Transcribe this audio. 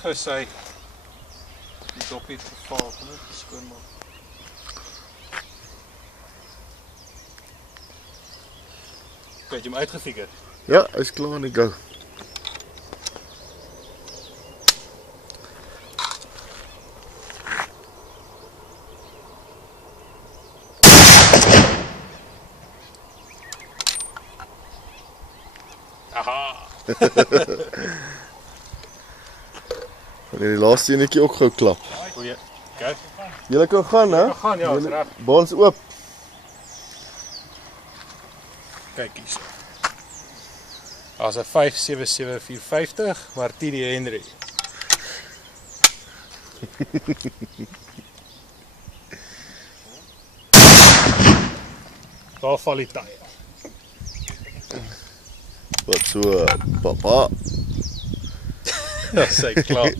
Gou sy die dopie het geval, kom net skoon maak. Het jy hom uitgefigure? Ja, hy's klaar aan die go. Aha! En die laaste enetjie ook gou klap. Goeie. Go. Julle kan gaan, hè? Gaan ja, is reg. Baans oop. Kyk hier. As 'n 577-450 Martini Henry. Daar val die tye. Wat so, papa. Ja, sy klaar.